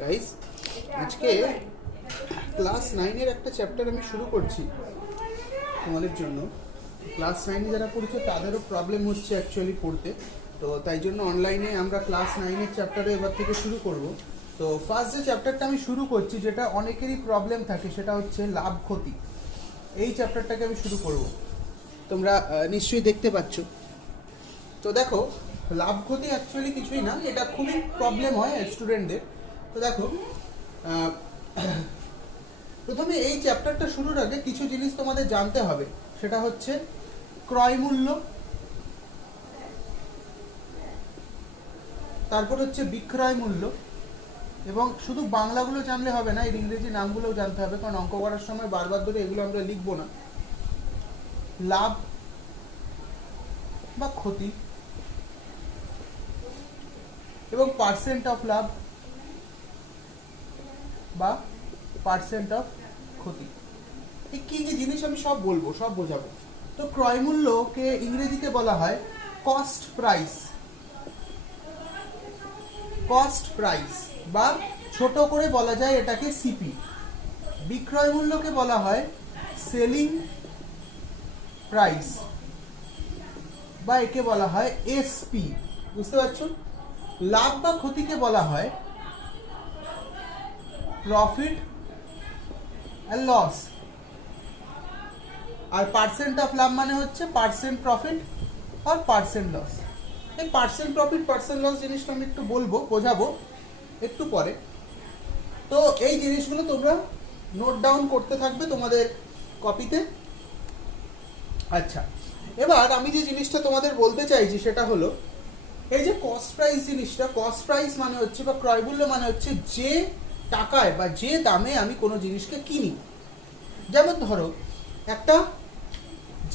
Guys, আজকে class 9-এর একটা chapter আমি শুরু করছি তোমাদের জন্য। ক্লাস 9-এ যারা পড়ছে তাদেরও প্রবলেম হচ্ছে অ্যাকচুয়ালি পড়তে, তো তাই জন্য অনলাইনে আমরা ক্লাস 9-এর চ্যাপ্টারে এবার থেকে শুরু করব। তো ফার্স্ট যে চ্যাপ্টারটা আমি শুরু করছি, যেটা অনেকেরই প্রবলেম থাকে, সেটা হচ্ছে লাভ ক্ষতি। এই চ্যাপ্টারটাকে আমি শুরু করব, তোমরা নিশ্চয়ই দেখতে পাচ্ছ। তো দেখো, লাভ ক্ষতি অ্যাকচুয়ালি কিছুই না, এটা খুবই প্রবলেম হয় স্টুডেন্টদের। তো দেখো, প্রথমে এই চ্যাপ্টারটা শুরুর আগে কিছু জিনিস তোমাদের জানতে হবে। সেটা হচ্ছে ক্রয় মূল্য, তারপর হচ্ছে বিক্রয় মূল্য, এবং শুধু বাংলাগুলো জানলে হবে না, এর ইংরেজি নামগুলোও জানতে হবে, কারণ অঙ্ক করার সময় বারবার ধরে এগুলো আমরা লিখবো না। লাভ বা ক্ষতি এবং পার্সেন্ট অফ লাভ বা পার্সেন্ট অফ ক্ষতি, এই কি কি জিনিস আমি সব বলবো, সব বোঝাবো। তো ক্রয় মূল্যকে ইংরেজিতে বলা হয় কস্ট প্রাইস, কস্ট প্রাইস, বা ছোট করে বলা যায় এটাকে সিপি। বিক্রয় মূল্যকে বলা হয় সেলিং প্রাইস, বা একে বলা হয় এসপি। বুঝতে পারছো? লাভ বা ক্ষতিকে বলা হয় প্রফিট আর লস, আর পার্সেন্ট অফ লাভ মানে হচ্ছে পার্সেন্ট প্রফিট আর পার্সেন্ট লস। এই পার্সেন্ট প্রফিট পার্সেন্ট লস জিনিসটা আমি একটু বলবো, বোঝাবো একটু পরে। তো এই জিনিসগুলো তোমরা নোট ডাউন করতে থাকবে তোমাদের কপিতে। আচ্ছা, এবার আমি যে জিনিসটা তোমাদের বলতে চাইছি সেটা হলো, এই যে কস্ট প্রাইস জিনিসটা, কস্ট প্রাইস মানে হচ্ছে বা ক্রয় মূল্য মানে হচ্ছে যে টাকায় বা যে দামে আমি কোনো জিনিসকে কিনি। যেমন ধরো, একটা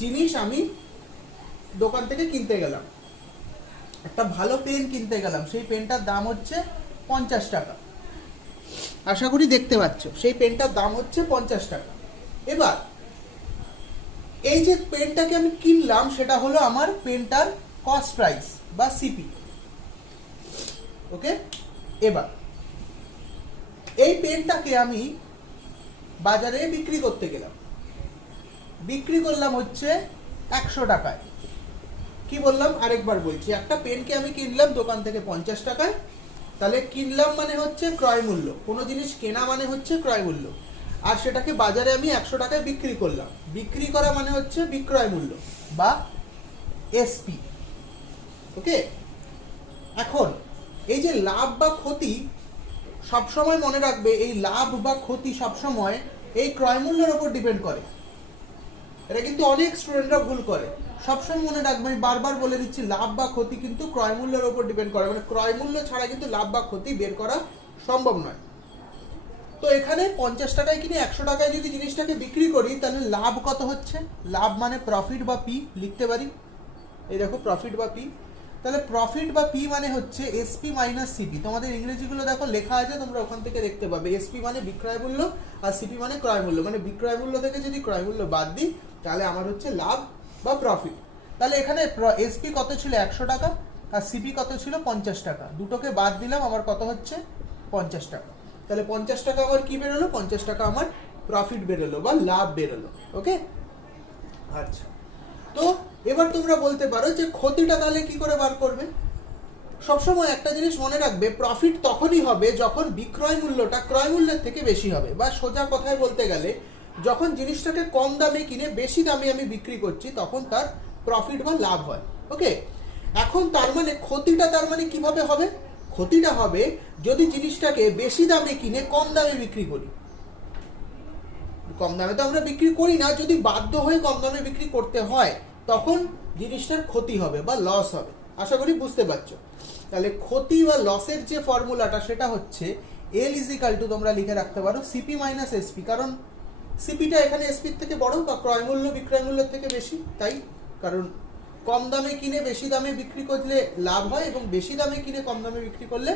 জিনিস আমি দোকান থেকে কিনতে গেলাম, একটা ভালো পেন কিনতে গেলাম, সেই পেনটার দাম হচ্ছে 50 টাকা। আশা করি দেখতে পাচ্ছ, সেই পেনটার দাম হচ্ছে 50 টাকা। এবার এই যে পেনটাকে আমি কিনলাম, সেটা হলো আমার পেনটার কস্ট প্রাইস বা সিপি। ওকে, এবার এই পেনটাকে আমি বাজারে বিক্রি করতে গেলাম, বিক্রি করলাম হচ্ছে 100 টাকায়। কি বললাম আরেকবার বলছি, একটা পেনকে আমি কিনলাম দোকান থেকে 50 টাকায়, তাহলে কিনলাম মানে হচ্ছে ক্রয় মূল্য, কোনো জিনিস কেনা মানে হচ্ছে ক্রয় মূল্য, আর সেটাকে বাজারে আমি 100 টাকায় বিক্রি করলাম, বিক্রি করা মানে হচ্ছে বিক্রয় মূল্য বা এসপি। ওকে, এখন এই যে লাভ বা ক্ষতি, সবসময় মনে রাখবে এই লাভ বা ক্ষতি সবসময় এই ক্রয় মূল্যের উপর ডিপেন্ড করে। এটা কিন্তু অনেক স্টুডেন্টরা ভুল করে। সবসময় মনে রাখবে, আমি বারবার বলে দিচ্ছি, লাভ বা ক্ষতি কিন্তু ক্রয় মূল্যের উপর ডিপেন্ড করে, মানে ক্রয় মূল্য ছাড়া কিন্তু লাভ বা ক্ষতি বের করা সম্ভব নয়। তো এখানে 50 টাকায় কিনে 100 টাকায় যদি জিনিসটাকে বিক্রি করি, তাহলে লাভ কত হচ্ছে? লাভ মানে প্রফিট বা পি লিখতে পারি, এই দেখো প্রফিট বা পি। তাহলে প্রফিট বা পি মানে হচ্ছে এসপি মাইনাস সিপি। তোমাদের ইংরেজিগুলো দেখো লেখা আছে, তোমরা ওখান থেকে দেখতে পাবে। এসপি মানে বিক্রয় মূল্য আর সিপি মানে ক্রয় মূল্য, মানে বিক্রয় মূল্য থেকে যদি ক্রয় মূল্য বাদ দিই, তাহলে আমার হচ্ছে লাভ বা প্রফিট। তাহলে এখানে এসপি কত ছিল? 100 টাকা, আর সিপি কত ছিল? 50 টাকা। দুটোকে বাদ দিলাম, আমার কত হচ্ছে? 50 টাকা। তাহলে 50 টাকা আমার কি বেরোলো? 50 টাকা আমার প্রফিট বেরোলো বা লাভ বেরোলো। ওকে, আচ্ছা। তো এবার তোমরা বলতে পারো যে ক্ষতিটা তাহলে কি করে বার করবে? সবসময় একটা জিনিস মনে রাখবে, প্রফিট তখনই হবে যখন বিক্রয় মূল্যটা ক্রয় মূল্যের থেকে বেশি হবে, বা সোজা কথায় বলতে গেলে যখন জিনিসটাকে কম দামে কিনে বেশি দামে আমি বিক্রি করছি, তখন তার প্রফিট বা লাভ হয়। ওকে, এখন তার মানে ক্ষতিটা তার মানে কিভাবে হবে? ক্ষতিটা হবে যদি জিনিসটাকে বেশি দামে কিনে কম দামে বিক্রি করি। কম দামে তো আমরা বিক্রি করি না, যদি বাধ্য হয়ে কম দামে বিক্রি করতে হয়, তখন জিনিসটার ক্ষতি হবে বা লস হবে। আশা করি বুঝতে পারছো। তাহলে ক্ষতি বা লসের যে ফর্মুলাটা, সেটা হচ্ছে এল ইজিক্যাল টু, তোমরা লিখে রাখতে পারো, সিপি মাইনাস এসপি। কারণ সিপিটা এখানে এসপির থেকে বড়, বা ক্রয় মূল্য বিক্রয় মূল্যের থেকে বেশি, তাই। কারণ কম দামে কিনে বেশি দামে বিক্রি করলে লাভ হয়, এবং বেশি দামে কিনে কম দামে বিক্রি করলে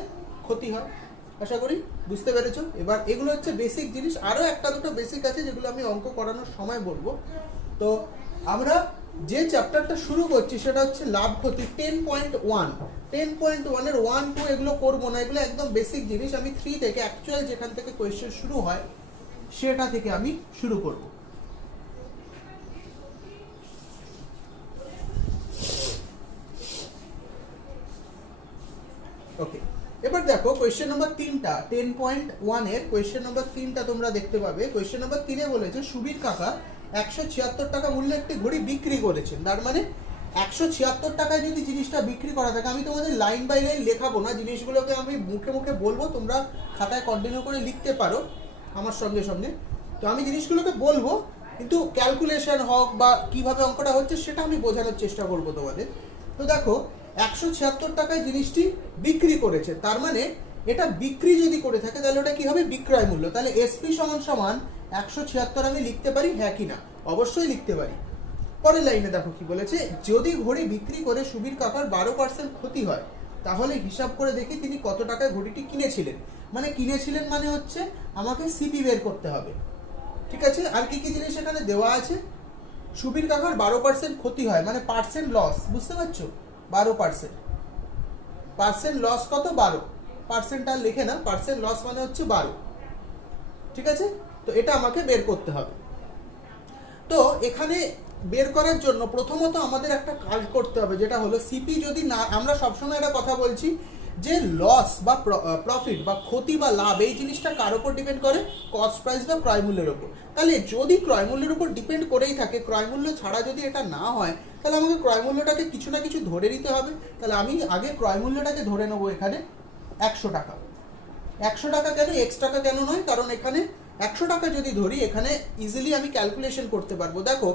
ক্ষতি হয়। আশা করি বুঝতে পেরেছো। এবার এগুলো হচ্ছে বেসিক জিনিস, আরও একটা দুটো বেসিক আছে যেগুলো আমি অঙ্ক করানোর সময় বলবো। তো আমরা যে চ্যাপ্টারটা শুরু করছি সেটা হচ্ছে লাভ ক্ষতি 10.1। 10.1 এর 1 2 এগুলো করবো না, এগুলো একদম বেসিক জিনিস। আমি 3 থেকে অ্যাকচুয়াল যেখান থেকে কোয়েশ্চেন শুরু হয় সেটা থেকে আমি শুরু করব। ওকে, এবার দেখো কোয়েশ্চেন নাম্বার 3টা 10.1 এর কোয়েশ্চেন নাম্বার 3টা তোমরা দেখতে পাবে। কোয়েশ্চেন নাম্বার 3 এ বলেছে সুবীর কাকা 176 টাকা মূল্যের একটি ঘড়ি বিক্রি করেছেন। তার মানে 176 টাকায় যদি জিনিসটা বিক্রি করা থাকে, আমি তোমাদের লাইন বাই লাইন লেখাবো না, জিনিসগুলোকে আমি মুখে মুখে বলবো, তোমরা খাতায় কন্টিনিউ করে লিখতে পারো আমার সঙ্গে সঙ্গে। তো আমি জিনিসগুলোকে বলবো, কিন্তু ক্যালকুলেশন হোক বা কিভাবে অঙ্কটা হচ্ছে সেটা আমি বোঝানোর চেষ্টা করবো তোমাদের। তো দেখো 176 টাকায় জিনিসটি বিক্রি করেছে, তার মানে এটা বিক্রি যদি করে থাকে তাহলে ওটা কি হবে, বিক্রয় মূল্য। তাহলে এসপি সমান সমান 176 আমি লিখতে পারি, হ্যাঁ কি না? অবশ্যই লিখতে পারি। পরের লাইনে দেখো কি বলেছে, যদি ঘড়ি বিক্রি করে সুবীর কাকার 12% ক্ষতি হয় তাহলে হিসাব করে দেখি তিনি কত টাকায় ঘড়িটি কিনেছিলেন। মানে কিনেছিলেন মানে হচ্ছে আমাকে সিপি বের করতে হবে, ঠিক আছে? আর কি কি জিনিস এখানে দেওয়া আছে, সুবীর কাকার 12% ক্ষতি হয় মানে পার্সেন্ট লস, বুঝতে পারছো? 12% পার্সেন্ট লস কত, 12 পার্সেন্ট। আর লিখে না, পার্সেন্ট লস মানে হচ্ছে 12, ঠিক আছে? তো এটা আমাকে বের করতে হবে। তো এখানে বের করার জন্য প্রথমত আমাদের একটা কাজ করতে হবে, যেটা হলো সিপি যদি না, আমরা সবসময় একটা কথা বলছি যে লস বা প্রফিট বা ক্ষতি বা লাভ এই জিনিসটা কার উপর ডিপেন্ড করে, কস্ট প্রাইস বা ক্রয় মূল্যের উপর। তাহলে যদি ক্রয় মূল্যের উপর ডিপেন্ড করেই থাকে, ক্রয় মূল্য ছাড়া যদি এটা না হয়, তাহলে আমাকে ক্রয় মূল্যটাকে কিছু না কিছু ধরে নিতে হবে। তাহলে আমি আগে ক্রয় মূল্যটাকে ধরে নেবো এখানে 100 টাকা। 100 টাকা কেন, এক্স টাকা কেন নয়? কারণ এখানে 100 টাকা যদি ধরি, এখানে ইজিলি আমি ক্যালকুলেশন করতে পারবো। দেখো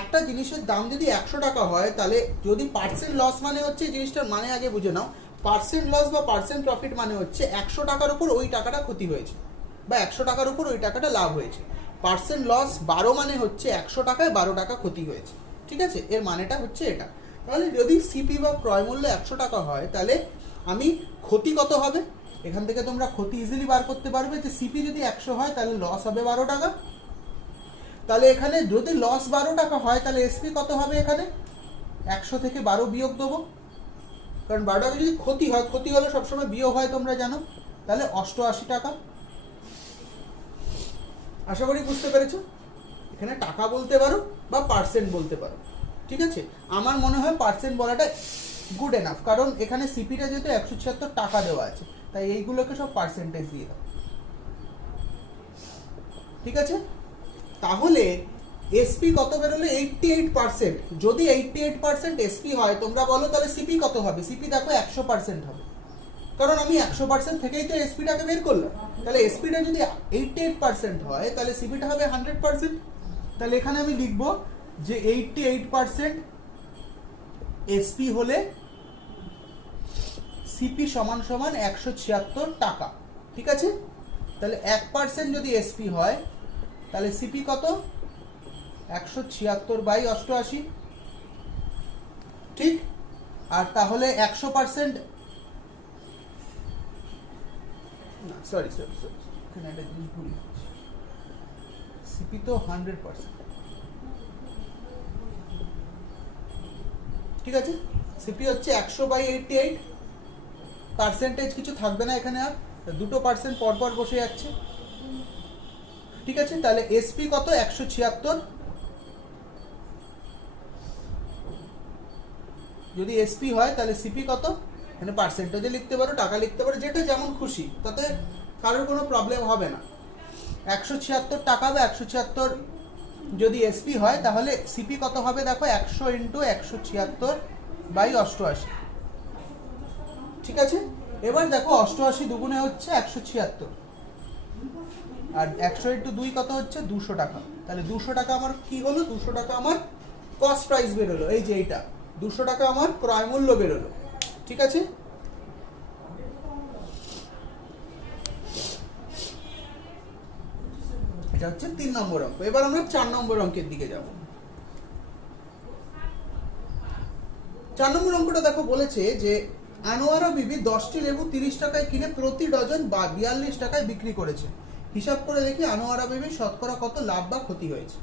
একটা জিনিসের দাম যদি 100 টাকা হয়, তাহলে যদি পার্সেন্ট লস মানে হচ্ছে, জিনিসটার মানে আগে বুঝে নাও, পার্সেন্ট লস বা পার্সেন্ট প্রফিট মানে হচ্ছে 100 টাকার উপর ওই টাকাটা ক্ষতি হয়েছে বা 100 টাকার উপর ওই টাকাটা লাভ হয়েছে। পার্সেন্ট লস 12 মানে হচ্ছে 100 টাকায় 12 টাকা ক্ষতি হয়েছে, ঠিক আছে? এর মানেটা হচ্ছে এটা। তাহলে যদি সিপি বা ক্রয় মূল্য 100 টাকা হয়, তাহলে আমি ক্ষতি কত হবে, এখান থেকে তোমরা ক্ষতি ইজিলি বার করতে পারবে যে সিপি যদি 100 হয় তাহলে লস হবে 12 টাকা। তাহলে এখানে যদি লস 12 টাকা হয় তাহলে এসপি কত হবে, এখানে 100 থেকে 12 বিয়োগ দেবো, কারণ 12 টাকা যদি ক্ষতি হয়, ক্ষতি হলে সবসময় বিয়োগ হয় তোমরা জানো। তাহলে 88 টাকা। আশা করি বুঝতে পেরেছো। এখানে টাকা বলতে পারো বা পার্সেন্ট বলতে পারো, ঠিক আছে? আমার মনে হয় পার্সেন্ট বলাটা গুড এনাফ, কারণ এখানে সিপিটা যেহেতু 176 টাকা দেওয়া আছে, তাই এইগুলোকে সব পার্সেন্টেজ দিয়ে দাও, ঠিক আছে? তাহলে এসপি কত বেরোলো, 88%। যদি 88% এসপি হয়, তোমরা বলো তাহলে সিপি কত হবে? সিপি দেখো 100% হবে, কারণ আমি 100% থেকেই তো এসপিটাকে বের করলাম। তাহলে এসপিটা যদি 88% হয়, তাহলে সিপিটা হবে 100%। তাহলে এখানে আমি লিখবো যে 88% এসপি হলে সিপি সমান সমান 176 টাকা, ঠিক আছে? তাহলে 1% যদি এসপি হয় তাহলে সিপি কত, 176/88, ঠিক? আর তাহলে 100%, সরি এখানে একটা জিনিস ভুল, সিপি তো 100%, ঠিক আছে? সিপি হচ্ছে 100/88, পার্সেন্টেজ কিছু থাকবে না এখানে, আর 2% পরপর বসে যাচ্ছে, ঠিক আছে? তাহলে এসপি কত, 176। যদি এসপি হয় তাহলে সিপি কত, এখানে পার্সেন্টেজে লিখতে পারো, টাকা লিখতে পারো, যেটা যেমন খুশি, তাতে কারোর কোনো প্রবলেম হবে না। 176 টাকা বা 176 যদি এসপি হয়, তাহলে সিপি কত হবে দেখো, 100 × 176/88, ঠিক আছে? এবার দেখো 88 দুগুণে হচ্ছে 176, আর 100 × 2 কত হচ্ছে, 200 টাকা। তাহলে 200 টাকা আমার কি হলো, 200 টাকা আমার কস্ট প্রাইস বেরোলো, এই যে এইটা 200 টাকা আমার ক্রয় মূল্য বেরোলো, ঠিক আছে? এটা হচ্ছে 3 নম্বর অঙ্ক। এবার আমরা 4 নম্বর অঙ্কের দিকে যাব। 4 নম্বর অঙ্কটা দেখো বলেছে যে আনোয়ারা বিবি 10টি লেবু 30 টাকায় কিনে প্রতি ডজন বা 42 টাকায় বিক্রি করেছে। হিসাব করে দেখি আনোয়ারা বিবির শতকরা কত লাভ বা ক্ষতি হয়েছে।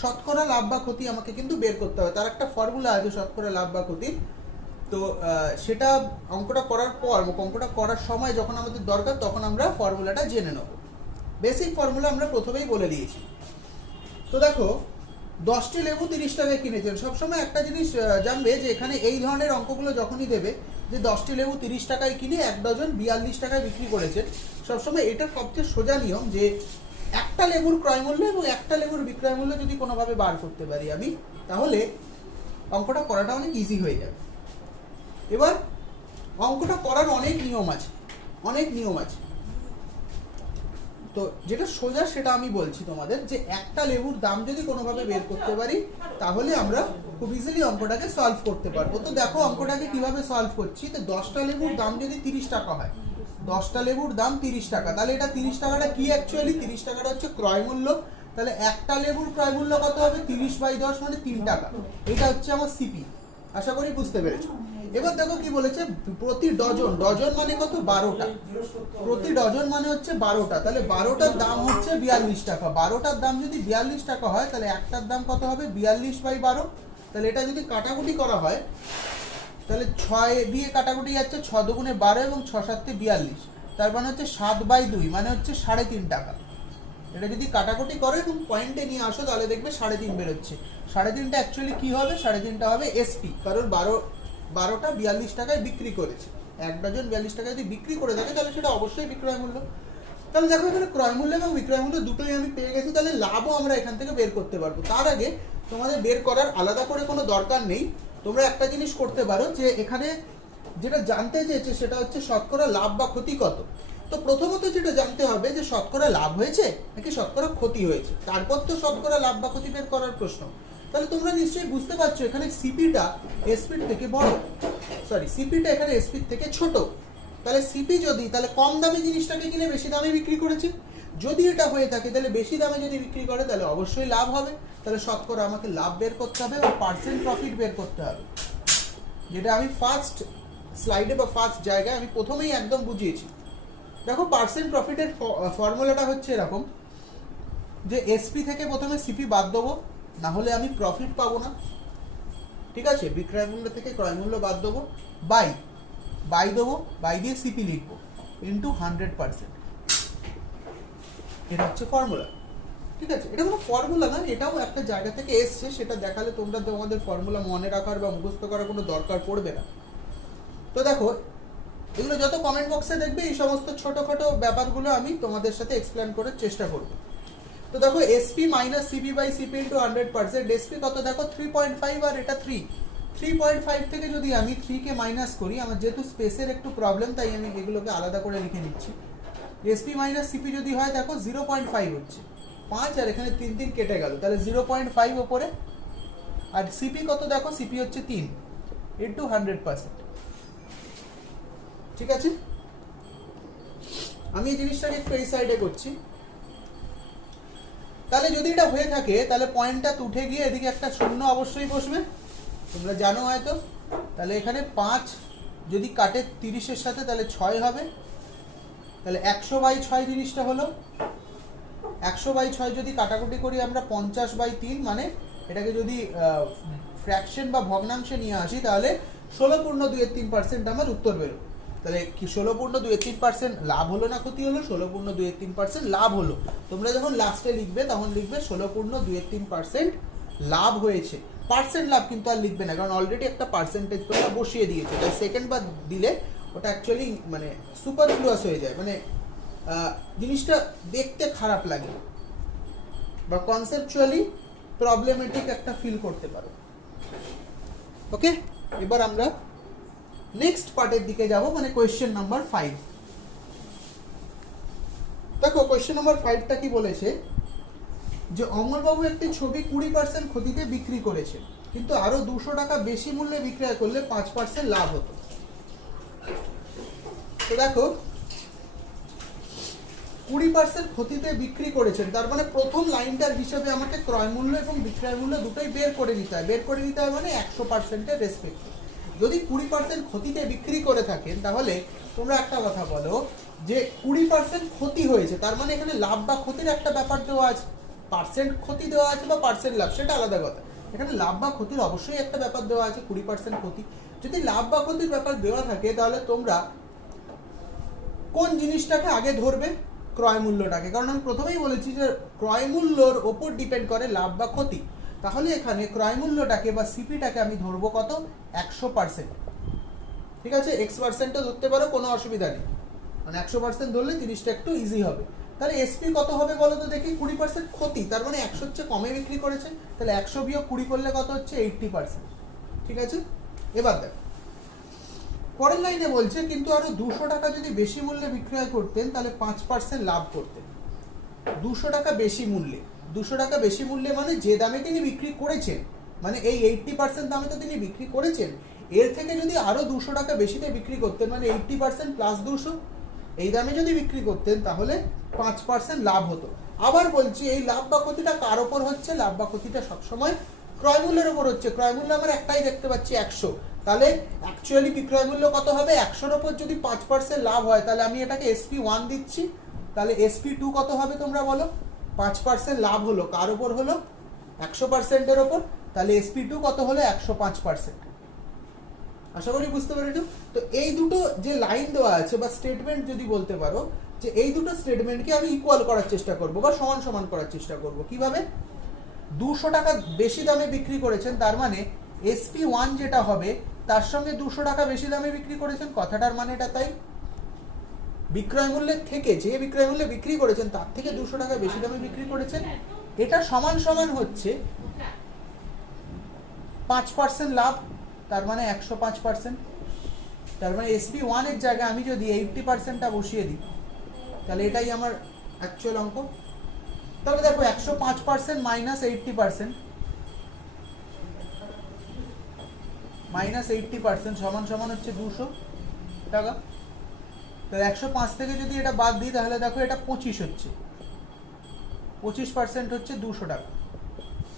শতকরা লাভ বা ক্ষতি আমাকে কিন্তু বের করতে হবে, তার একটা ফর্মুলা আছে শতকরা লাভ বা ক্ষতি। তো সেটা অঙ্কটা করার পর, অঙ্কটা করার সময় যখন আমাদের দরকার তখন আমরা ফর্মুলাটা জেনে নেব। বেসিক ফর্মুলা আমরা প্রথমেই বলে দিয়েছি। তো দেখো 10টি লেবু 30 টাকায় কিনেছেন। সবসময় একটা জিনিস জানবে যে এখানে এই ধরনের অঙ্কগুলো যখনই দেবে যে 10টি লেবু 30 টাকায় কিনে 1 ডজন 42 টাকায় বিক্রি করেছেন, সবসময় এটা সবচেয়ে সোজা নিয়ম যে একটা লেবুর ক্রয় মূল্য এবং একটা লেবুর বিক্রয় মূল্য যদি কোনোভাবে বার করতে পারি আমি, তাহলে অঙ্কটা করাটা অনেক ইজি হয়ে যাবে। এবার অঙ্কটা করার অনেক নিয়ম আছে, অনেক নিয়ম আছে। তো যেটা সোজা সেটা আমি বলছি তোমাদের, যে একটা লেবুর দাম যদি কোনোভাবে বের করতে পারি তাহলে আমরা খুব ইজিলি অঙ্কটাকে সলভ করতে পারবো। তো দেখো অঙ্কটাকে কিভাবে সলভ করছি। তো 10টা লেবুর দাম যদি 30 টাকা হয়, 10টা লেবুর দাম 30 টাকা, তাহলে এটা 30 টাকাটা কি অ্যাকচুয়ালি? 30 টাকাটা হচ্ছে ক্রয় মূল্য। তাহলে একটা লেবুর ক্রয় মূল্য কত হবে? 30/10 মানে 3 টাকা। এটা হচ্ছে আমার সিপি। আশা করি বুঝতে পেরেছো। এবার দেখো কি বলেছে, প্রতি ডজন, ডজন মানে কত? 12টা। প্রতি ডজন মানে হচ্ছে 12টা, তাহলে 12টার দাম হচ্ছে 42 টাকা। 12টার দাম যদি 42 টাকা হয় তাহলে একটার দাম কত হবে? 42/12। তাহলে এটা যদি কাটাকুটি করা হয় তাহলে 6 দিয়ে কাটাকুটি যাচ্ছে, 6 দুগুণে 12 এবং 6 7 42, তার মানে হচ্ছে 7/2 মানে হচ্ছে 3.5 টাকা। এটা যদি কাটাকুটি করে এবং পয়েন্টে নিয়ে আসো তাহলে দেখবে 3.5 বেরোচ্ছে। 3.5টা অ্যাকচুয়ালি কি হবে? 3.5টা হবে এসপি, কারণ 12টা 42 টাকায় বিক্রি করেছে। 1 ডজন 42 টাকায় যদি বিক্রি করে থাকে তাহলে সেটা অবশ্যই বিক্রয় মূল্য। তাহলে দেখো এখানে ক্রয় মূল্য এবং বিক্রয় মূল্য দুটোই আমি পেয়ে গেছি, তাহলে লাভও আমরা এখান থেকে বের করতে পারবো। তার আগে তোমাদের বের করার আলাদা করে কোনো দরকার নেই। তোমরা একটা জিনিস করতে পারো, যে এখানে যেটা জানতে চেয়েছে সেটা হচ্ছে শতকরা লাভ বা ক্ষতি কত। তো প্রথমত যেটা জানতে হবে যে শতকরা লাভ হয়েছে নাকি শতকরা ক্ষতি হয়েছে, তারপর তো শতকরা লাভ বা ক্ষতি বের করার প্রশ্ন। তাহলে তোমরা নিশ্চয়ই বুঝতে পারছো এখানে সিপিটা এসপির থেকে বড়, সরি সিপিটা এখানে এসপির থেকে ছোট। তাহলে সিপি যদি, তাহলে কম দামে জিনিসটাকে কিনে বেশি দামে বিক্রি করেছে। যদি এটা হয়ে থাকে তাহলে বেশি দামে যদি বিক্রি করে তাহলে অবশ্যই লাভ হবে। তাহলে শতকরা আমাকে লাভ বের করতে হবে এবং পার্সেন্ট প্রফিট বের করতে হবে, যেটা আমি ফার্স্ট স্লাইডে বা ফার্স্ট জায়গায় আমি প্রথমেই একদম বুঝিয়েছি। দেখো পার্সেন্ট প্রফিটের ফর্মুলাটা হচ্ছে এরকম, যে এসপি থেকে প্রথমে সিপি বাদ দেবো, না হলে আমি প্রফিট পাবো না। ঠিক আছে, বিক্রয় মূল্য থেকে ক্রয় মূল্য বাদ দেবো, বাই দেবো, বাই দিয়ে সিপি লিখবো, ইন্টু 100%। এটা হচ্ছে ফর্মুলা। ঠিক আছে, এটা কোনো ফর্মুলা না, এটাও একটা জায়গা থেকে এসছে, সেটা দেখালে তোমরা তোমাদের ফর্মুলা মনে রাখার বা মুখস্থ করার কোনো দরকার পড়বে না। তো দেখো এগুলো যত কমেন্ট বক্সে দেখবে এই সমস্ত ছোটোখাটো ব্যাপারগুলো আমি তোমাদের সাথে এক্সপ্লেন করার চেষ্টা করব। তো দেখো SP minus CP by CP into 100%। SP কত দেখো 3.5 আর এটা 3.5 থেকে যদি আমি 3কে মাইনাস করি, আমার যেহেতু স্পেসের একটু প্রবলেম তাই আমি এগুলোকে আলাদা করে লিখে নিচ্ছি। এসপি মাইনাস সিপি যদি হয় দেখো 0.5 হচ্ছে 5, আর এখানে 3 কেটে গেল, তাহলে 0.5 ওপরে। আর সিপি কত দেখো, সিপি হচ্ছে 3 ইন্টু 100%। ঠিক আছে, আমি এই জিনিসটাকে একটু এই সাইডে করছি। তাহলে যদি এটা হয়ে থাকে তাহলে পয়েন্টটা উঠে গিয়ে এদিকে একটা শূন্য অবশ্যই বসবে, তোমরা জানো হয়তো। তাহলে এখানে 5 যদি কাটে 30-এর সাথে তাহলে 6 হবে, তাহলে 100/6 জিনিসটা হলো। 100/6 যদি কাটাকুটি করি আমরা 50/3, মানে এটাকে যদি ফ্র্যাকশন বা ভগ্নাংশে নিয়ে আসি তাহলে 16.2-3% আমার উত্তর বেরো। তাহলে কি 16.2-3% লাভ হলো না ক্ষতি হলো? 16.2-3% লাভ হলো। তোমরা যখন লাস্টে লিখবে তখন লিখবে 16.2-3% লাভ হয়েছে। পার্সেন্ট লাভ কিন্তু আর লিখবে না, কারণ অলরেডি একটা পার্সেন্টেজ তোমরা বসিয়ে দিয়েছে। তাই সেকেন্ড বার দিলে ওটা অ্যাকচুয়ালি মানে সুপারফ্লুয়াস হয়ে যায়, মানে জিনিসটা দেখতে খারাপ লাগে বা কনসেপচুয়ালি প্রবলেমেটিক একটা ফিল করতে পারো। ওকে, এবার আমরা নেক্সট পার্টের দিকে যাব, মানে কোয়েশ্চেন নাম্বার 5। দেখো কোয়েশ্চেন নাম্বার 5টা কি বলেছে, যে অমলবাবু একটি ছবি 20% ক্ষতিতে বিক্রি করেছে, কিন্তু আরো 200 টাকা বেশি মূল্যে বিক্রয় করলে 5% লাভ হতো। তো দেখো 20% ক্ষতিতে বিক্রি করেছেন, তার মানে প্রথম লাইনটার হিসাবে আমাকে ক্রয় মূল্য এবং বিক্রয় মূল্য দুটোই বের করে নিতে হয়। বের করে নিতে হয় মানে 100%-এর রেসপেক্টে। যদি 20% ক্ষতিতে বিক্রি করে থাকেন তাহলে তোমরা একটা কথা বলো, যে 20% ক্ষতি হয়েছে, তার মানে এখানে লাভ বা ক্ষতির একটা ব্যাপার দেওয়া আছে। পার্সেন্ট ক্ষতি দেওয়া আছে বা পার্সেন্ট লাভ সেটা আলাদা কথা। এখানে লাভ বা ক্ষতির অবশ্যই একটা ব্যাপার দেওয়া আছে, 20% ক্ষতি। যদি লাভ বা ক্ষতির ব্যাপার দেওয়া থাকে তাহলে তোমরা কোন জিনিসটাকে আগে ধরবে? ক্রয় মূল্যটাকে। কারণ আমি প্রথমেই বলেছি যে ক্রয় মূল্যর ওপর ডিপেন্ড করে লাভ বা ক্ষতি। তাহলে এখানে ক্রয় মূল্যটাকে বা সিপিটাকে আমি ধরবো কত? 100%। ঠিক আছে, X% ধরতে পারো, কোনো অসুবিধা নেই। মানে 100% ধরলে জিনিসটা একটু ইজি হবে। তাহলে এসপি কত হবে বলো তো দেখি? 20% ক্ষতি, তার মানে 100 চেয়ে কমে বিক্রি করেছে, তাহলে 100 বিয়োগ 20 করলে কত হচ্ছে? 80%। ঠিক আছে, এবার দেখ পরের লাইনে বলছে কিন্তু আরো 200 টাকা যদি বেশি মূল্যে বিক্রয় করতেন তাহলে 5% লাভ করতেন। 200 টাকা বেশি মূল্যে, 200 টাকা বেশি মূল্যে মানে যে দামে তিনি বিক্রি করেছেন, মানে এই 80% দামে তো তিনি বিক্রি করেছেন, এর থেকে যদি আরো 200 টাকা বেশিতে বিক্রি করতেন, মানে 80% প্লাস 200, এই দামে যদি বিক্রি করতেন তাহলে 5% লাভ হতো। আবার বলছি এই লাভ বা ক্ষতিটা কার ওপর হচ্ছে? লাভ বা ক্ষতিটা সবসময় ক্রয় মূল্যের ওপর হচ্ছে। ক্রয় মূল্য আমরা একটাই দেখতে পাচ্ছি 100, তাহলে অ্যাকচুয়ালি বিক্রয় মূল্য কত হবে? 100-র ওপর যদি 5% লাভ হয় তাহলে আমি এটাকে SP1 দিচ্ছি, তাহলে SP2 কত হবে তোমরা বলো? 5% লাভ হলো কার ওপর হলো? 100%-এর ওপর, তাহলে SP2 কত হলো? 105%। আশা করি বুঝতে পেরেছো। তো এই দুটো যে লাইন দেওয়া আছে বা স্টেটমেন্ট যদি বলতে পারো, যে এই দুটো স্টেটমেন্টকে আমি ইকুয়াল করার চেষ্টা করব বা সমান সমান করার চেষ্টা করব। কিভাবে? 200 টাকা বেশি দামে বিক্রি করেছেন, তার মানে SP1 যেটা হবে তার সঙ্গে 200 টাকা বেশি দামে বিক্রি করেছেন, কথাটার মানে এটা তাই। বিক্রয় মূল্যের থেকে, যে বিক্রয় মূল্যে বিক্রি করেছেন তার থেকে 200 টাকা বেশি দামে বিক্রি করেছেন, এটা সমান সমান হচ্ছে 5% লাভ, তার মানে 105%। তার মানে SP1 এর জায়গায় আমি যদি 80%টা বসিয়ে দিই তাহলে এটাই আমার অ্যাকচুয়াল অঙ্ক। তাহলে দেখো 105% মাইনাস 80% মাইনাস 80% সমান সমান হচ্ছে 200 টাকা। তো 105 থেকে যদি এটা বাদ দিই তাহলে দেখো এটা 25 হচ্ছে, 25% হচ্ছে 200 টাকা।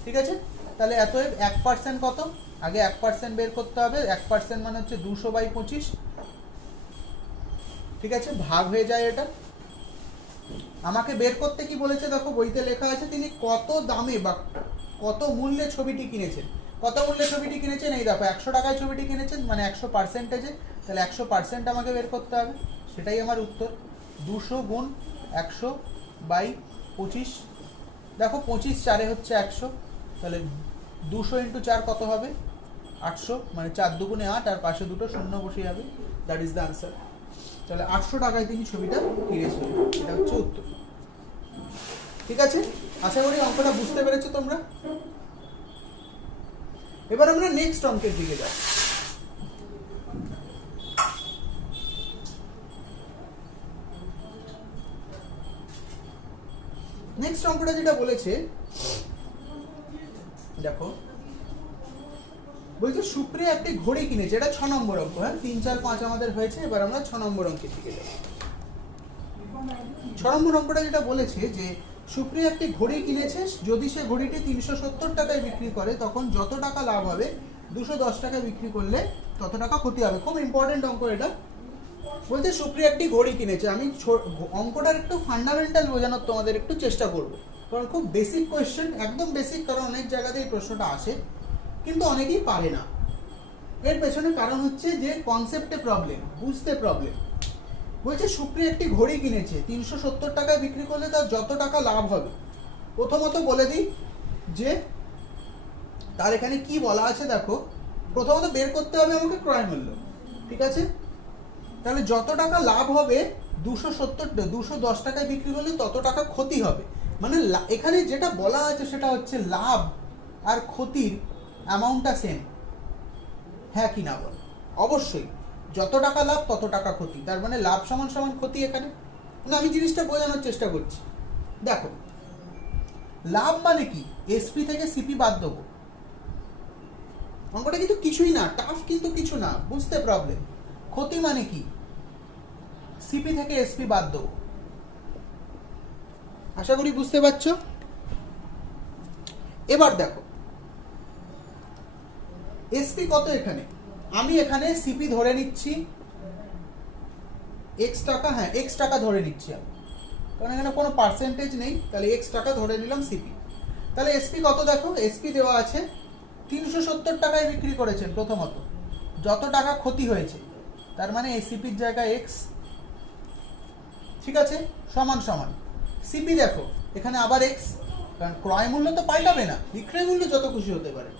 ঠিক আছে, তাহলে এতএব 1% কত? আগে 1% বের করতে হবে। 1% মানে হচ্ছে 200/25। ঠিক আছে, ভাগ হয়ে যায় এটা। আমাকে বের করতে কি বলেছে দেখো, বইতে লেখা আছে তিনি কত দামে বা কত মূল্যে ছবিটি কিনেছেন। কত মূল্যে ছবিটি কিনেছেন? এই দেখো 100 টাকায় ছবিটি কিনেছেন, মানে 100%-এ, তাহলে 100% আমাকে বের করতে হবে, সেটাই আমার উত্তর। 200 গুণ 100/25, দেখো 25 4 হচ্ছে 100, তাহলে 200 × 4 কত হবে? 800, মানে 4 দুগুণে 8, আর পাশে দুটো শূন্য বসে যাবে, দ্যাট ইজ দ্য আনসার। তাহলে 800 টাকায় তিনি ছবিটা কিনেছিলেন, এটা হচ্ছে উত্তর। ঠিক আছে, আশা করি অঙ্কটা বুঝতে পেরেছো তোমরা। এবার আমরা নেক্সট অঙ্কের দিকে যাই। নেক্সট অঙ্কটা যেটা বলেছে দেখো, বলছে সুপ্রিয়া একটি ঘড়ি কিনেছে, এটা 6 নম্বর অঙ্ক। হ্যাঁ, 3 4 5 আমাদের হয়েছে, এবার আমরা 6 নম্বর অঙ্কের দিকে যাই। 6 নম্বর অঙ্কটা যেটা বলেছে যে সুপ্রিয়া একটি ঘড়ি কিনেছে, যদি সে ঘড়িটি 370 টাকায় বিক্রি করে তখন যত টাকা লাভ হবে, 210 টাকায় বিক্রি করলে তত টাকা ক্ষতি হবে। খুব ইম্পর্টেন্ট অঙ্ক এটা। বলছে সুপ্রিয়া একটি ঘড়ি কিনেছে। আমি অঙ্কটার একটু ফান্ডামেন্টাল বোঝানোর তোমাদের একটু চেষ্টা করব, কারণ খুব বেসিক কোয়েশ্চেন, একদম বেসিক, কারণ অনেক জায়গাতে এই প্রশ্নটা আসে কিন্তু অনেকেই পারে না। এর পেছনে কারণ হচ্ছে যে কনসেপ্টে প্রবলেম, বুঝতে প্রবলেম। বলছে সুপ্রিয়া একটি ঘড়ি কিনেছে, 370 টাকায় বিক্রি করলে তার যত টাকা লাভ হবে। প্রথমত বলে দিই যে তার এখানে কি বলা আছে দেখো, প্রথমত বের করতে হবে আমাকে ক্রয় মূল্য। ঠিক আছে, তাহলে যত টাকা লাভ হবে, 210 টাকায় বিক্রি করলে তত টাকা ক্ষতি হবে। মানে এখানে যেটা বলা আছে সেটা হচ্ছে লাভ আর ক্ষতির অ্যামাউন্টটা সেম, হ্যাঁ কি না বল? অবশ্যই, যত টাকা লাভ তত টাকা ক্ষতি, তার মানে লাভ সমান সমান ক্ষতি। এখানে আমি জিনিসটা বোঝানোর চেষ্টা করছি। দেখো লাভ মানে কি? এসপি থেকে সিপি বাদ দেবো। অঙ্কটা কিন্তু কিছুই না, টাফ কিন্তু কিছু না, বুঝতে প্রবলেম। ক্ষতি মানে কি? সিপি থেকে এসপি বাদ দেবো। আশা করি বুঝতে পারছো। এবার দেখো এসপি কত এখানে, আমি এখানে সিপি ধরে নিচ্ছি এক্স টাকা। হ্যাঁ, এক্স টাকা ধরে নিচ্ছি আমি, কারণ এখানে কোনো পার্সেন্টেজ নেই, তাহলে এক্স টাকা ধরে নিলাম সিপি। তাহলে এসপি কত দেখো, এসপি দেওয়া আছে 370 টাকায় বিক্রি করেছেন প্রথমত, যত টাকা ক্ষতি হয়েছে তার মানে এসিপির জায়গায় এক্স, ঠিক আছে, সমান সমান সিপি দেখো এখানে আবার এক্স, কারণ ক্রয় মূল্য তো পাল্টাবে না, বিক্রয় মূল্য যত খুশি হতে পারে।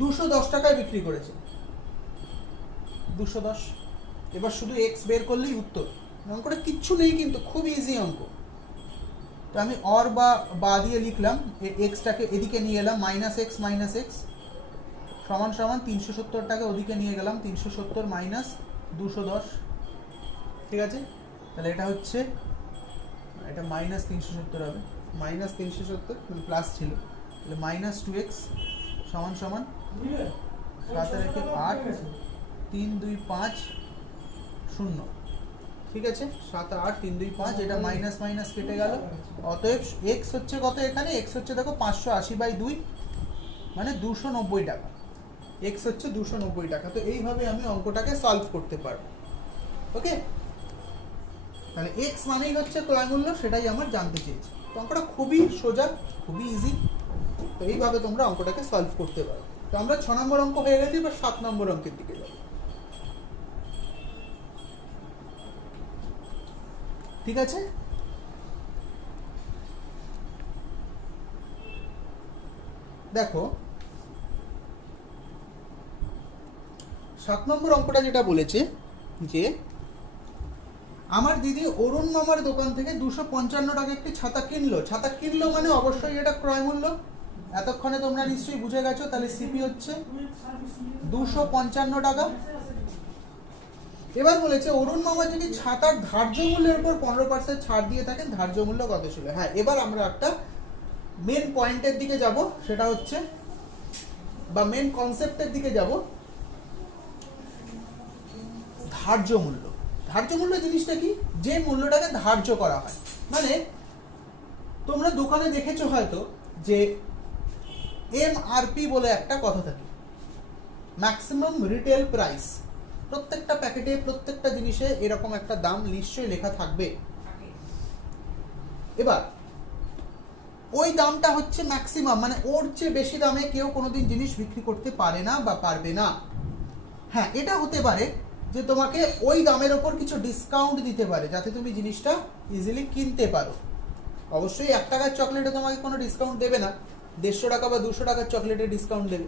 210 টাকায় বিক্রি করেছে, 210। এবার শুধু এক্স বের করলেই উত্তর, অঙ্কটা কিচ্ছু নেই কিন্তু খুব ইজি অঙ্ক। তো আমি অর বা দিয়ে লিখলাম, এক্সটাকে এদিকে নিয়ে এলাম, মাইনাস এক্স সমান সমান 370 টাকা ওদিকে নিয়ে গেলাম, 370 মাইনাস 210, ঠিক আছে। তাহলে এটা হচ্ছে, এটা মাইনাস 370 হবে, মাইনাস 370 প্লাস ছিল, তাহলে মাইনাস 2x সমান সমান 7 রেখে 8, 3 2 5 0, ঠিক আছে, 7 8 3 2 5, এটা মাইনাস মাইনাস কেটে গেল। অতএব এক্স হচ্ছে কত, এখানে এক্স হচ্ছে দেখো 580/2 মানে 290 টাকা, এক্স হচ্ছে 290 টাকা। তো এইভাবে আমি অঙ্কটাকে সলভ করতে পারবো, ওকে। তাহলে এক্স মানেই হচ্ছে ক্রয় মূল্য, সেটাই আমার জানতে চেয়েছি। তো অঙ্কটা খুবই সোজা, খুবই ইজি। তো এইভাবে তোমরা অঙ্কটাকে সলভ করতে পারো। তো আমরা 6 নম্বর অঙ্ক হয়ে গেছি, এবার 7 নম্বর অঙ্কের দিকে যাবো, ঠিক আছে। দেখো 7 নম্বর অঙ্কটা যেটা বলেছে যে আমার দিদি অরুণ মামার দোকান থেকে 255 টাকা একটি ছাতা কিনলো মানে অবশ্যই এটা ক্রয় মূল্য। এতক্ষণে তোমরা নিশ্চয়ই বুঝে গেছো। তাহলে সিপি হচ্ছে 255 টাকা। এবার বলেছে অরুণ মামা যদি ছাতার ধার্য মূল্যের উপর 15% ছাড় দিয়ে থাকেন, ধার্য মূল্য কত ছিল। হ্যাঁ, এবার আমরা একটা মেন পয়েন্টের দিকে যাব, সেটা হচ্ছে বা মেন কনসেপ্টের দিকে যাব, ধার্য মূল্য। ধার্য মূল্য জিনিসটা কি, যে মূল্যটাকে ধার্য করা হয়। মানে তোমরা দোকানে দেখেছো হয়তো যে এমআরপি বলে একটা কথা থাকে, ম্যাক্সিমাম রিটেল প্রাইস। প্রত্যেকটা প্যাকেটে প্রত্যেকটা জিনিসে এরকম একটা দাম নিশ্চয়ই লেখা থাকবে। এবার ওই দামটা হচ্ছে ম্যাক্সিমাম, মানে ওর চেয়ে বেশি দামে কেউ কোনোদিন জিনিস বিক্রি করতে পারে না বা পারবে না। হ্যাঁ, এটা হতে পারে যে তোমাকে ওই দামের ওপর কিছু ডিসকাউন্ট দিতে পারে যাতে তুমি জিনিসটা ইজিলি কিনতে পারো। অবশ্যই 1 টাকার চকলেটে তোমাকে কোনো ডিসকাউন্ট দেবে না, 150 টাকা বা 200 টাকার চকলেটে ডিসকাউন্ট দেবে,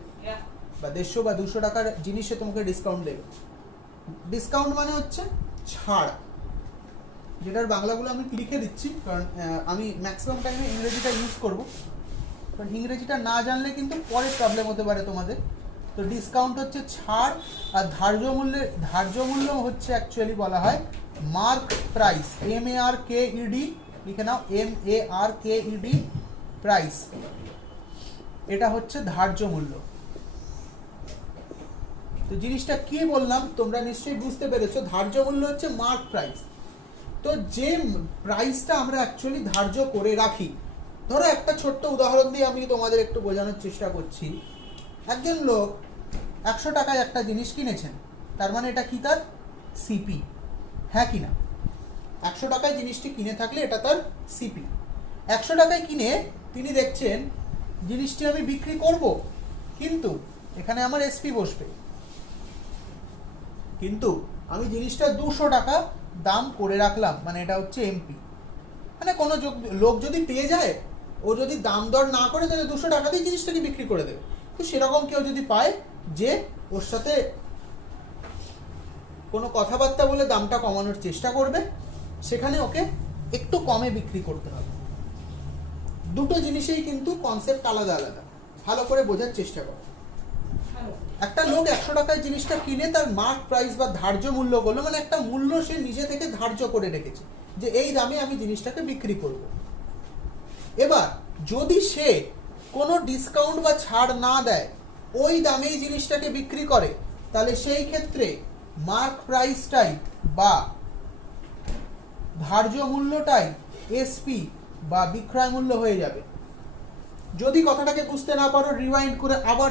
বা 150 বা 200 টাকার জিনিসে তোমাকে ডিসকাউন্ট দেবে। ডিসকাউন্ট মানে হচ্ছে ছাড়, যেটার বাংলাগুলো আমি লিখে দিচ্ছি, কারণ আমি ম্যাক্সিমাম টাইমে ইংরেজিটা ইউজ করব, কারণ ইংরেজিটা না জানলে কিন্তু পরে প্রবলেম হতে পারে তোমাদের। তো ডিসকাউন্ট হচ্ছে ছাড়, আর ধার্য মূল্য হচ্ছে অ্যাকচুয়ালি বলা হয় মার্ক প্রাইস, MARKED, লিখে নাও MARKED প্রাইস, এটা হচ্ছে ধার্য মূল্য। তো জিনিসটা কি বললাম তোমরা নিশ্চয়ই বুঝতে পেরেছো, ধার্য মূল্য হচ্ছে মার্ক প্রাইস। তো যে প্রাইসটা আমরা অ্যাকচুয়ালি ধার্য করে রাখি, ধরো একটা ছোট্ট উদাহরণ দিয়ে আমি তোমাদের একটু বোঝানোর চেষ্টা করছি। একজন লোক 100 টাকায় একটা জিনিস কিনেছেন, তার মানে এটা কি, তার সিপি, হ্যাঁ কি না। 100 টাকায় জিনিসটি কিনে থাকলে এটা তার সিপি। 100 টাকায় কিনে তিনি দেখছেন জিনিসটি আমি বিক্রি করব, কিন্তু এখানে আমার এসপি বসবে, কিন্তু আমি জিনিসটা 200 টাকা দাম করে রাখলাম, মানে এটা হচ্ছে এমপি। মানে কোনো লোক যদি পেয়ে যায়, ও যদি দাম দর না করে তাহলে 200 টাকা দিয়ে জিনিসটাকে বিক্রি করে দেবে। তো সেরকম কেউ যদি পায় যে ওর সাথে কোনো কথাবার্তা বলে দামটা কমানোর চেষ্টা করবে, সেখানে ওকে একটু কমে বিক্রি করতে হবে। দুটো জিনিসেই কিন্তু কনসেপ্ট আলাদা আলাদা, ভালো করে বোঝার চেষ্টা করো। একটা লোক 100 টাকায় জিনিসটা কিনে তার মার্ক প্রাইস বা ধার্য মূল্য করলো, মানে একটা মূল্য সে নিজে থেকে ধার্য করে রেখেছে যে এই দামে আমি জিনিসটাকে বিক্রি করব। এবার যদি সে কোনো ডিসকাউন্ট বা ছাড় না দেয়, ওই দামেই জিনিসটাকে বিক্রি করে, তাহলে সেই ক্ষেত্রে মার্ক প্রাইসটাই বা ধার্য মূল্যটাই এসপি বা বিক্রয় মূল্য হয়ে যাবে। যদি কথাটাকে বুঝতে না পারো, রিওয়াইন্ড করে আবার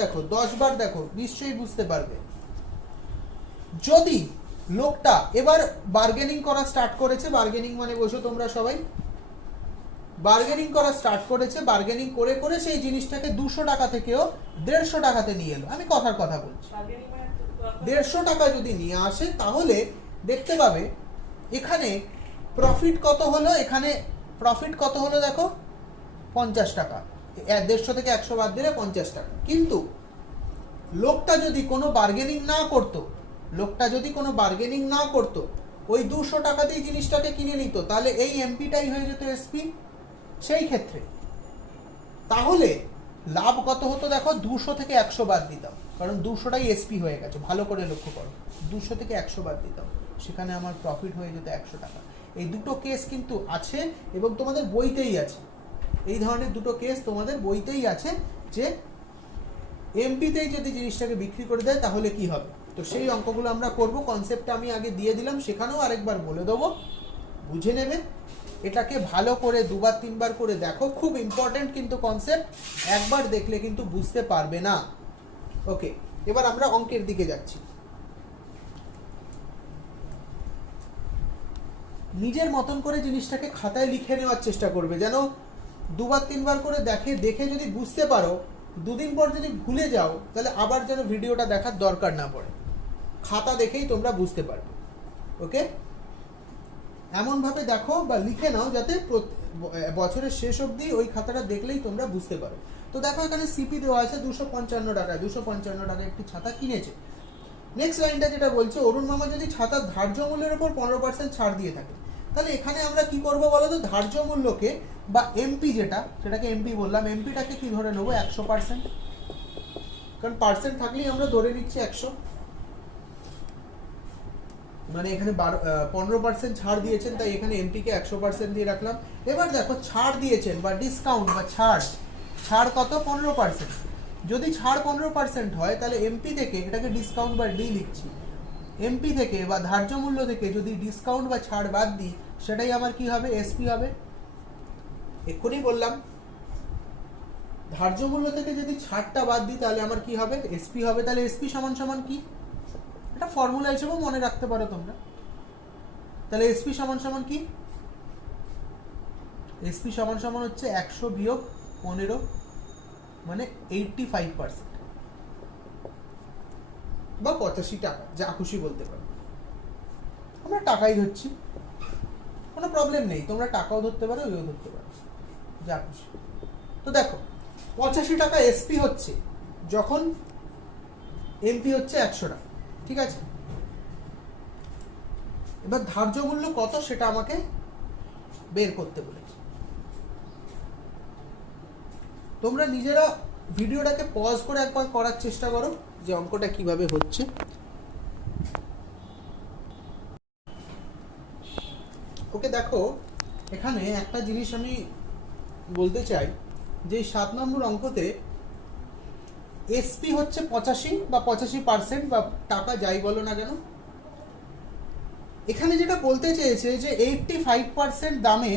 দেখো 10 বার দেখো, নিশ্চয়ই বুঝতে পারবে। যদি লোকটা এবার বার্গেনিং করা স্টার্ট করেছে, বার্গেনিং মানে বসো তোমরা সবাই, বার্গেনিং করা স্টার্ট করেছে, বার্গেনিং করে করে সেই জিনিসটাকে 200 টাকা থেকেও 150 টাকাতে নিয়ে এলো। আমি কথার কথা বলছি, 150 টাকা যদি নিয়ে আসে তাহলে দেখতে পাবে এখানে প্রফিট কত হলো। এখানে প্রফিট কত হলো দেখো, 50 টাকা। 150 থেকে 100 বাদ দিলে 50 টাকা। কিন্তু লোকটা যদি কোনো বার্গেনিং না করতো, ওই 200 টাকাতেই জিনিসটাকে কিনে নিত, তাহলে এই এমপিটাই হয়ে যেত এসপি। সেই ক্ষেত্রে তাহলে লাভ কত হতো দেখো, 200 থেকে 100 বাদ দিতাম, কারণ 200টাই এসপি হয়ে গেছে। ভালো করে লক্ষ্য করো, 200 থেকে 100 বাদ দিতাম, সেখানে আমার প্রফিট হয়ে যেত 100 টাকা। এই দুটো কেস কিন্তু আছে এবং তোমাদের বইতেই আছে। এই ধরনের দুটো কেস তোমাদের বইতেই আছে যে এমপিতেই যদি জিনিসটাকে বিক্রি করে দেয় তাহলে কি হবে। তো সেই অঙ্কগুলো আমরা করব। কনসেপ্টটা আমি আগে দিয়ে দিলাম, সেখানেও আরেকবার বলে দেবো, বুঝে নেবে। এটাকে ভালো করে 2-3 বার করে দেখো, খুব ইম্পর্টেন্ট কিন্তু কনসেপ্ট, একবার দেখলে কিন্তু বুঝতে পারবে না। ওকে, এবার আমরা অঙ্কের দিকে যাচ্ছি। নিজের মতন করে জিনিসটাকে খাতায় লিখে নেওয়ার চেষ্টা করবে, যেন 2-3 বার করে দেখে যদি বুঝতে পারো, 2 দিন পর যদি ভুলে যাও তাহলে আবার যেন ভিডিওটা দেখার দরকার না পড়ে। খাতা দেখেই তোমরা বুঝতে পারবে। ওকে, এমনভাবে দেখো বা লিখে নাও যাতে বছরের শেষ অবধি ওই খাতাটা দেখলেই তোমরা বুঝতে পারো। তো দেখো এখানে সিপি দেওয়া আছে 255 টাকায়, 255 টাকায় একটি ছাতা কিনেছে। নেক্সট লাইনটা যেটা বলছে, অরুণ মামা যদি ছাতার ধার্য মূল্যের উপর 15% ছাড় দিয়ে থাকে, তাহলে এখানে আমরা কি করব বলো তো, ধার্য মূল্যকে বা এমপি সেটাকে এমপি বললাম, এমপিটাকে কি ধরে নেবো 100%, কারণ পার্সেন্ট থাকলেই আমরা ধরে নিচ্ছি 100। মানে এখানে 15% ছাড় দিয়েছেন, তাই এখানে এমপিকে 100% দিয়ে রাখলাম। এবার দেখো ছাড় দিয়েছেন বা ডিসকাউন্ট বা ছাড় কত, 15%। যদি ছাড় 15% হয় তাহলে এমপি থেকে, এটাকে ডিসকাউন্ট বা ডি লিখছি, এমপি থেকে বা ধার্য মূল্য থেকে যদি ডিসকাউন্ট বা ছাড় বাদ দিই, সেটাই আমার কি হবে, এসপি হবে। এক্ষুনি বললাম, ধার্য মূল্য থেকে যদি ছাড়টা বাদ দিই তাহলে আমার কি হবে, এসপি হবে। তাহলে এসপি সমান সমান কি, এটা ফর্মুলা হিসেবেও মনে রাখতে পারো তোমরা। তাহলে এসপি সমান সমান কি, এসপি সমান সমান হচ্ছে 100 বিয়োগ 15, মানে 85% বা 85 টাকা, যা খুশি বলতে পারো। আমরা টাকাই ধরছি, কোনো প্রবলেম নেই, তোমরা টাকাও ধরতে পারো, ওইও ধরতে পারো, যা খুশি। তো দেখো 85 টাকা এসপি হচ্ছে যখন এমপি হচ্ছে 100 টাকা, ঠিক আছে। এবার ধার্য মূল্য কত সেটা আমাকে বের করতে বলেছে। তোমরা নিজেরা ভিডিওটাকে পজ করে একবার করার চেষ্টা করো যে অঙ্কটা কিভাবে হচ্ছে। ওকে, দেখো এখানে একটা জিনিস আমি বলতে চাই যে 7 নম্বর অঙ্কতে এসপি হচ্ছে 85 বা 85% বা টাকা যাই বলো না কেন। এখানে যেটা বলতে চেয়েছে যে 85% দামে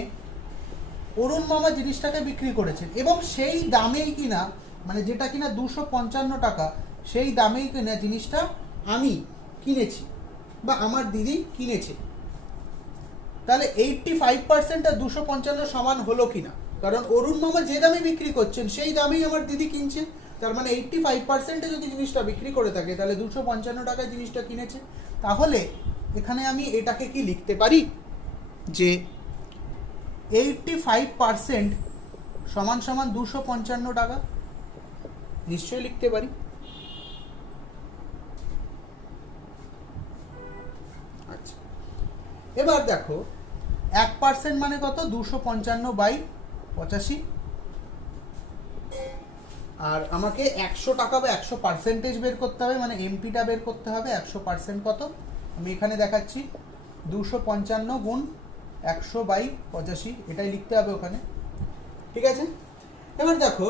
অরুণ মামা জিনিসটাকে বিক্রি করেছেন, এবং সেই দামেই কিনা, মানে যেটা কিনা 255 টাকা, সেই দামেই কিনা জিনিসটা আমি কিনেছি বা আমার দিদি কিনেছে। তাহলে 85% আর 255 সমান হলো কিনা, কারণ অরুণ মামা যে দামে বিক্রি করছেন সেই দামেই আমার দিদি কিনছে। তার মানে 85%-এ যদি জিনিসটা বিক্রি করে থাকে তাহলে 255 টাকায় জিনিসটা কিনেছে। তাহলে এখানে আমি এটাকে কি লিখতে পারি যে 85% সমান সমান 255 টাকা, নিশ্চয়ই লিখতে পারি। আচ্ছা, এবার দেখো 1% মানে কত, 255/85, আর আমাকে 100 টাকা বা 100% বের করতে হবে, মানে এমপিটা বের করতে হবে। 100% কত আমি এখানে দেখাচ্ছি, 255 গুণ 100/85, এটাই লিখতে হবে ওখানে, ঠিক আছে। এবার দেখো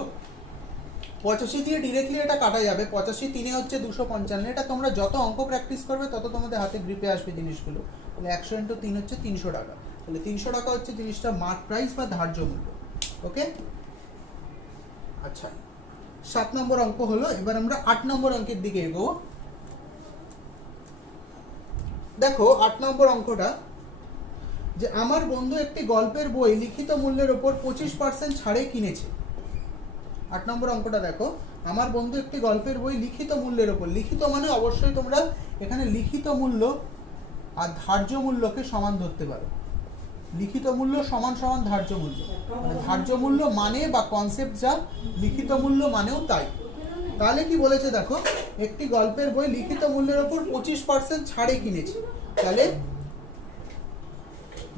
85 দিয়ে ডিরেক্টলি এটা কাটা যাবে, 85 3 হচ্ছে 255। এটা তোমরা যত অঙ্ক প্র্যাকটিস করবে তত তোমাদের হাতে গ্রিপে আসবে জিনিসগুলো। তাহলে 100 × 3 হচ্ছে 300 টাকা। তাহলে 300 টাকা হচ্ছে জিনিসটা মার্ক প্রাইস বা ধার্য মূল্য। ওকে, আচ্ছা 7 নম্বর অঙ্ক হলো। এবার আমরা 8 নম্বর অঙ্কের দিকে এগোবো। দেখো 8 নম্বর অঙ্কটা যে আমার বন্ধু একটি গল্পের বই লিখিত মূল্যের ওপর 25% ছাড়ে কিনেছে। 8 নম্বর অঙ্কটা দেখো, আমার বন্ধু একটি গল্পের বই লিখিত মূল্যের ওপর, লিখিত মানে অবশ্যই তোমরা এখানে লিখিত মূল্য আর ধার্য মূল্যকে সমান ধরতে পারো। লিখিত মূল্য সমান সমান ধার্য মূল্য, মানে ধার্য মূল্য মানে বা কনসেপ্ট যা, লিখিত মূল্য মানেও তাই। তাহলে কি বলেছে দেখো, একটি গল্পের বই লিখিত মূল্যের ওপর 25% ছাড়ে কিনেছি। তাহলে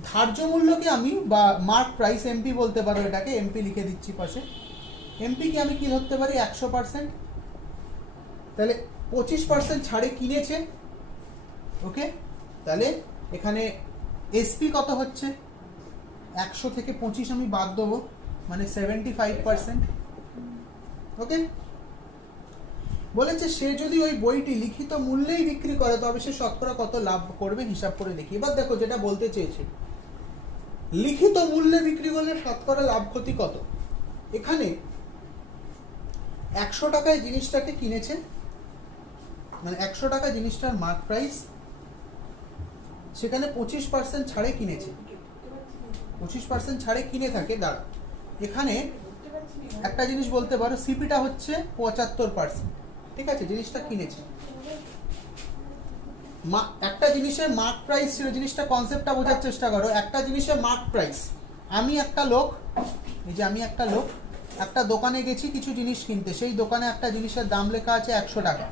ধার্য মূল্যকে আমি বা মার্ক প্রাইস এমপি বলতে পারো, এটাকে এমপি লিখে দিচ্ছি পাশে। এমপি কে আমি কি ধরতে পারি 100%। তাহলে 25% ছাড়ে কিনেছে, ওকে। তাহলে এখানে এসপি কত হচ্ছে, 100 থেকে 25 আমি বাদ দেবো, মানে 75%, ওকে। বলেছে সে যদি ওই বইটি লিখিত মূল্যেই বিক্রি করে তবে সে শতকরা কত লাভ করবে হিসাব করে দেখি। এবার দেখো যেটা বলতে চেয়েছে, লিখিত মূল্যে বিক্রি করলে শতকরা লাভ ক্ষতি কত। এখানে 100 টাকায় জিনিসটাকে কিনেছে, মানে 100 টাকা জিনিসটার মার্ক প্রাইস, সেখানে 25% ছাড়ে কিনেছে, 25% ছাড়ে কিনে থাকে। দাঁড়া, এখানে একটা জিনিস বলতে পারো, সিপিটা হচ্ছে 75%, ঠিক আছে, জিনিসটা কিনেছে। একটা জিনিসের মার্ক প্রাইস ছিল, জিনিসটা কনসেপ্টটা বোঝার চেষ্টা করো। একটা জিনিসের মার্ক প্রাইস, আমি একটা লোক, এই যে আমি একটা লোক একটা দোকানে গেছি কিছু জিনিস কিনতে, সেই দোকানে একটা জিনিসের দাম লেখা আছে 100 টাকা,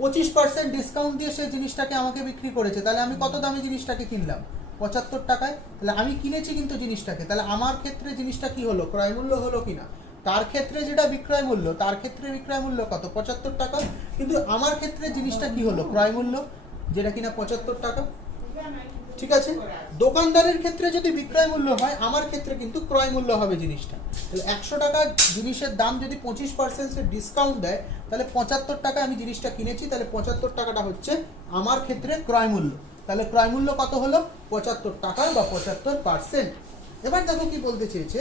25% ডিসকাউন্ট দিয়ে সেই জিনিসটাকে আমাকে বিক্রি করেছে। তাহলে আমি কত দামে জিনিসটাকে কিনলাম, 75 টাকায়। তাহলে আমি কিনেছি কিন্তু জিনিসটাকে, তাহলে আমার ক্ষেত্রে জিনিসটা কি হলো, ক্রয় মূল্য হলো কিনা। তার ক্ষেত্রে যেটা বিক্রয় মূল্য, তার ক্ষেত্রে বিক্রয় মূল্য কত, 75 টাকা, কিন্তু আমার ক্ষেত্রে জিনিসটা কি হলো, ক্রয় মূল্য, যেটা কিনা 75 টাকা, ঠিক আছে। দোকানদারের ক্ষেত্রে যদি বিক্রয় মূল্য হয়, আমার ক্ষেত্রে কিন্তু ক্রয় মূল্য হবে জিনিসটা। তাহলে 100 টাকা জিনিসের দাম যদি 25% ডিসকাউন্ট দেয়, তাহলে 75 টাকায় আমি জিনিসটা কিনেছি, তাহলে 75 টাকাটা হচ্ছে আমার ক্ষেত্রে ক্রয় মূল্য। তাহলে ক্রয় মূল্য কত হলো, 75 টাকা বা 75%। এবার দেখো কি বলতে চেয়েছে,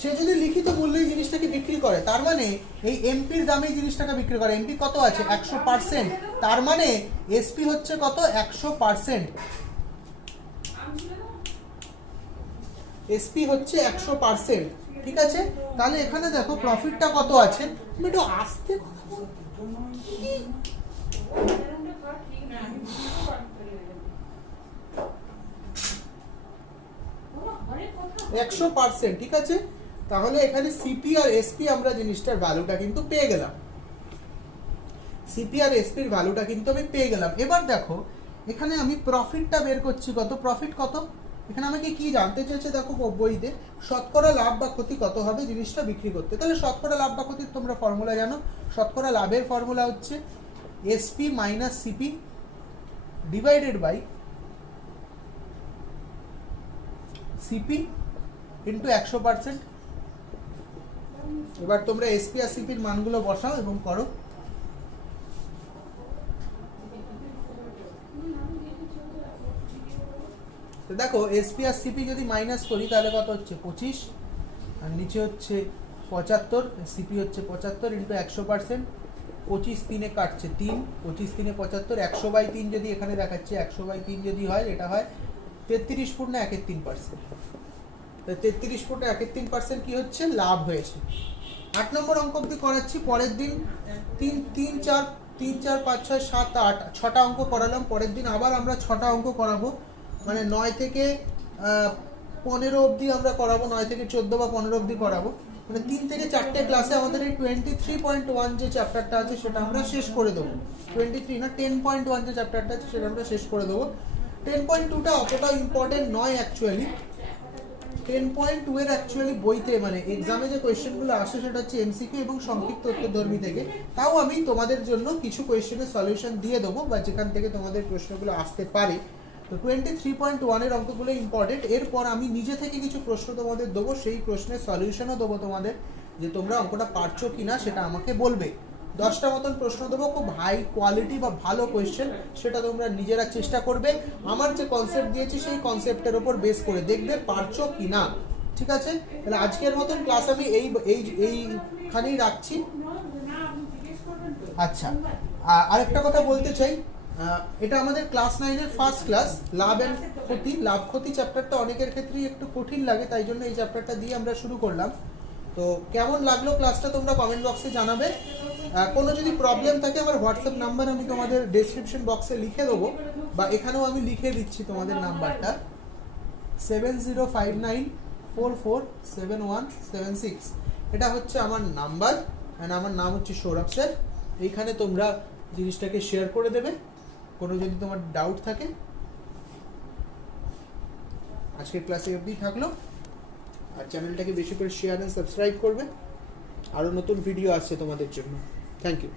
সে যদি লিখিত মূল্যে জিনিসটাকে বিক্রি করে, তার মানে এই এমপির দামে জিনিসটাকে বিক্রি করে, এমপি কত আছে 100%, তার মানে এসপি হচ্ছে কত 100%, এসপি হচ্ছে 100%, ঠিক আছে। তাহলে এখানে দেখো প্রফিটটা কত আছে, তুমি একটু আস্তে কথা বলো, 100%, ঠিক আছে। তাহলে এখানে সিপি আর এসপি আমরা জিনিসটার ভ্যালুটা কিন্তু পেয়ে গেলাম, সিপি আর এসপির ভ্যালুটা কিন্তু আমি পেয়ে গেলাম। এবার দেখো এখানে আমি প্রফিটটা বের করছি, কত প্রফিট কত, এখানে আমাকে কি জানতে চেয়েছে দেখো বইতে, শতকরা লাভ বা ক্ষতি কত হবে জিনিসটা বিক্রি করতে। তাহলে শতকরা লাভ বা ক্ষতির তোমরা ফর্মুলা জানো, শতকরা লাভের ফর্মুলা হচ্ছে SP minus CP divided by CP into 100%। এবার তোমরা এসপি আর সিপির মানগুলো বসাও এবং করো। তো দেখো এসপি আর সিপি যদি মাইনাস করি তাহলে কত হচ্ছে 25, আর নিচে হচ্ছে 75, সিপি হচ্ছে 75 ইন্টু 100%, 25 3 কাটছে 3, 25 3 75, 100/3 যদি এখানে দেখাচ্ছে 100/3 যদি হয়, এটা হয় 33 পূর্ণ 1/3%। 33 পূর্ণ 1/3% কি হচ্ছে, লাভ হয়েছে। 8 নম্বর অঙ্ক অব্দি করাচ্ছি, পরের দিন 3 4 5 6 7 8 6টা অঙ্ক করালাম, পরের দিন আবার আমরা 6টা অঙ্ক করাবো, মানে 9 থেকে 15 অবধি আমরা করাবো, 9 থেকে 14 বা 15 অবধি করাবো, মানে 3 থেকে 4টে ক্লাসে আমাদের এই 23.1 যে চ্যাপ্টারটা আছে সেটা আমরা শেষ করে দেবো। 23 না 10.1 যে চ্যাপ্টারটা আছে সেটা আমরা শেষ করে দেবো। 10.2টা অতটা ইম্পর্টেন্ট নয় অ্যাকচুয়ালি, 10.2 এর অ্যাকচুয়ালি বইতে মানে এক্সামে যে কোয়েশ্চেনগুলো আসে সেটা হচ্ছে এমসিকিউ এবং সংক্ষিপ্ত উত্তরধর্মী থেকে। তাও আমি তোমাদের জন্য কিছু কোয়েশ্চেনের সলিউশন দিয়ে দেবো, বা যেখান থেকে তোমাদের প্রশ্নগুলো আসতে পারে। তো 23.1 এর অঙ্কগুলো ইম্পর্টেন্ট। এরপর আমি নিজে থেকে কিছু প্রশ্ন তোমাদের দেবো, সেই প্রশ্নের সলিউশনও দেবো তোমাদের, যে তোমরা অঙ্কটা পারছো কিনা সেটা আমাকে বলবে। 10টা মতন প্রশ্ন দেবো, খুব হাই কোয়ালিটি বা ভালো কোয়েশ্চেন, সেটা তোমরা নিজেরা চেষ্টা করবে, আমার যে কনসেপ্ট দিয়েছি সেই কনসেপ্টের উপর বেস করে দেখবে পারছো কিনা, ঠিক আছে। তাহলে আজকের মতন ক্লাস আমি এইখানেই রাখছি। আচ্ছা, আরেকটা কথা বলতে চাই, এটা আমাদের ক্লাস 9-এর ফার্স্ট ক্লাস, লাভ অ্যান্ড ক্ষতি। লাভ ক্ষতি চ্যাপ্টারটা অনেকের ক্ষেত্রেই একটু কঠিন লাগে, তাই জন্য এই চ্যাপ্টারটা দিয়ে আমরা শুরু করলাম। তো কেমন লাগলো ক্লাসটা তোমরা কমেন্ট বক্সে জানাবে। কোনো যদি প্রবলেম থাকে আমার হোয়াটসঅ্যাপ নাম্বার আমি তোমাদের ডেসক্রিপশন বক্সে লিখে দেবো, বা এখানেও আমি লিখে দিচ্ছি তোমাদের নাম্বারটা 7059447176। এটা হচ্ছে আমার নাম্বার, অ্যান্ড আমার নাম হচ্ছে সৌরভ স্যার। এইখানে তোমরা জিনিসটাকে শেয়ার করে দেবে কোনো যদি তোমার ডাউট থাকে। আজকের ক্লাসে অবধি থাকলো, আর চ্যানেলটাকে বেশি করে শেয়ার অ্যান্ড সাবস্ক্রাইব করবে, আরও নতুন ভিডিও আসছে তোমাদের জন্য। Thank you.